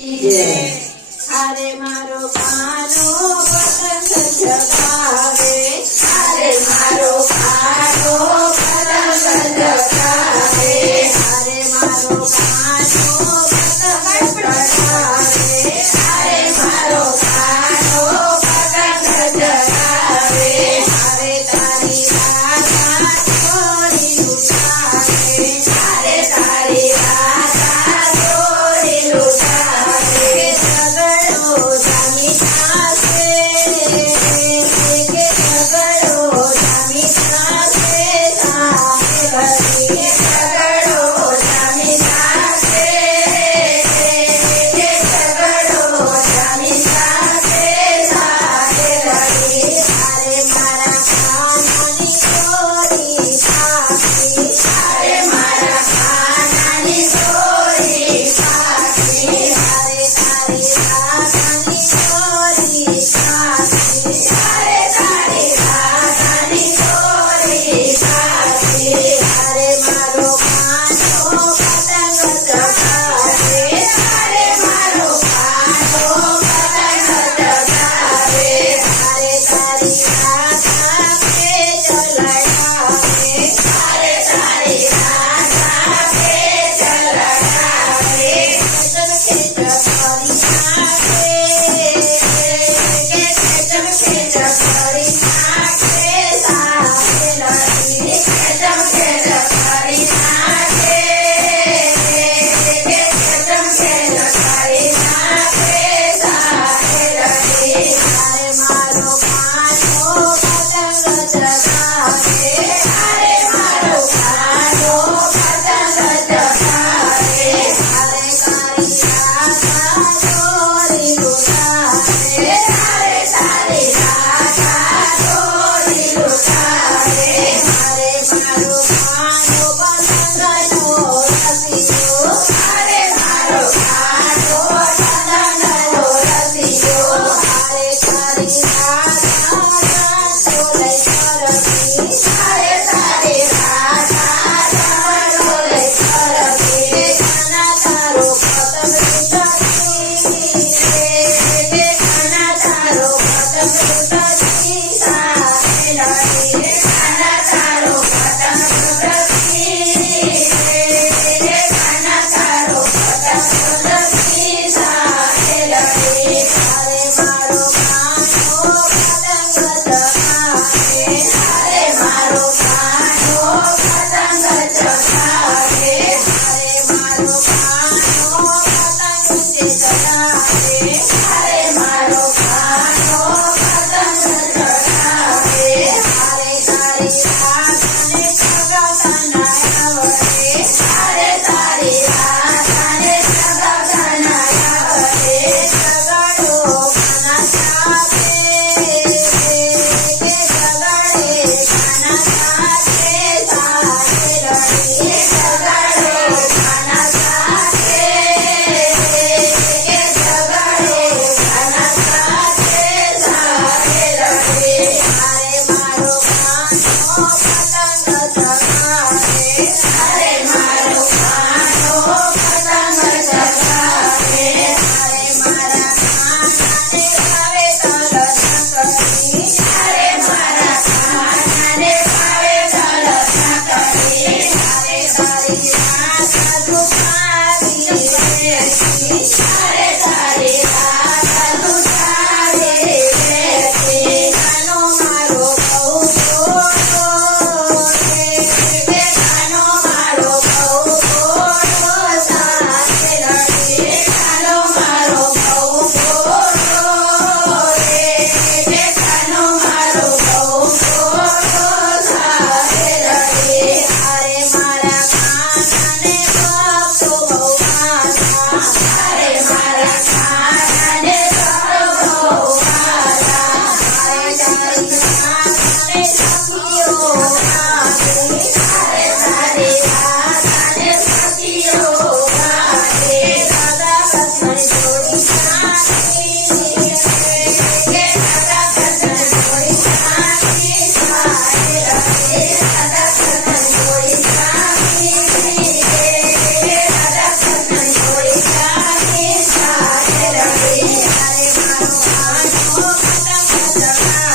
हारे मारो कानो पतंग जगावे, हारे मारो कानो पतंग जगावे, हारे मारो कानो पतंग जगावे, हारे मारो कानो पतंग जगावे, हारे तारी राधा छोरी लुटावे, हारे तारी राधा छोरी लुटावे, झगड़ो जामी थासे, के झगड़ो जामी थासे, सामे भरी झगड़ो जामी थासे, के झगड़ो जामी थासे, सामे भरी हारे मारा कानानी छोरी साक्षी, हारे मारा कानानी छोरी साक्षी, हारे तारी राधानी छोरी साक्षी, हारे तारी राधानी छोरी साक्षी, हारे मारो कानो पतंग जगावे, हारे मारो कानो पतंग जगावे, हारे तारी राधा पेच लड़ावे, हारे तारी राधा पेच लड़ावे, खेचन खेच करी नाचे, के खेचन खेच करी नाचे, सामे लड़ी खेचन खेच करी नाचे, के खेचन खेच करी नाचे, सामे लड़ी हारे मारो कानो पतंग जगावे, हारे मारो कानो पतंग जगावे, हारे तारी राधा छोरी लुटावे, हारे तारी राधा छोरी लुटावे, हारे मारो कानो पतंगनो रसियो, हारे मारो कानो पतंगनो रसियो, हारे तारी राधा डोले करती, हारे तारी राधा डोले करती, खाना तारो पतंग लुटाती, के खाना तारो पतंग लुटाती, सामे लड़ी खाना तारो पतंग लुटाती, के खाना तारो पतंग लुटाती, सामे लड़ी हारे मारो कानो पतंग जगावे, हारे मारो कानो पतंग जगावे, हारे मारो कानो पतंग जगावे, हारे मारो कानो पतंग जगावे, हारे तारी राधाने जगावना आवडे, हारे तारी राधाने जगावना आवडे, झगड़ो खाना खाते, के झगड़े खाना खाते, सामे लड़ी झगड़ो खाना खाते, के झगड़ो खाना खाते, सामे लड़ी हारे मारो कानो पतंग जगावे, हारे मारो कानो पतंग जगावे, हारे मारा कानाने भावे तल सकरी, हारे मारा कानाने भावे तल सकरी, हारे तारी राधा दुखारी बेटी, हारे तारी राधा दुखारी बेटी, कानो मारो बहू गोरो, के कानो मारो बहू गोरो, सामे लड़ी कानो मारो बहू गोरो, के कानो मारो बहू गोरो, सामे लड़ी हारे मारा कानाने बापो बहू हारे मारा कानाने बापो हारे तारी राधाने सखियो गावे, हारे तारी राधाने सखियो गावे, दादा कथन जोड़ी साथी, के दादा कथन जोड़ी साथी, सामे लड़ी दादा कथन जोड़ी साथी, के दादा कथन जोड़ी साथी, કાળો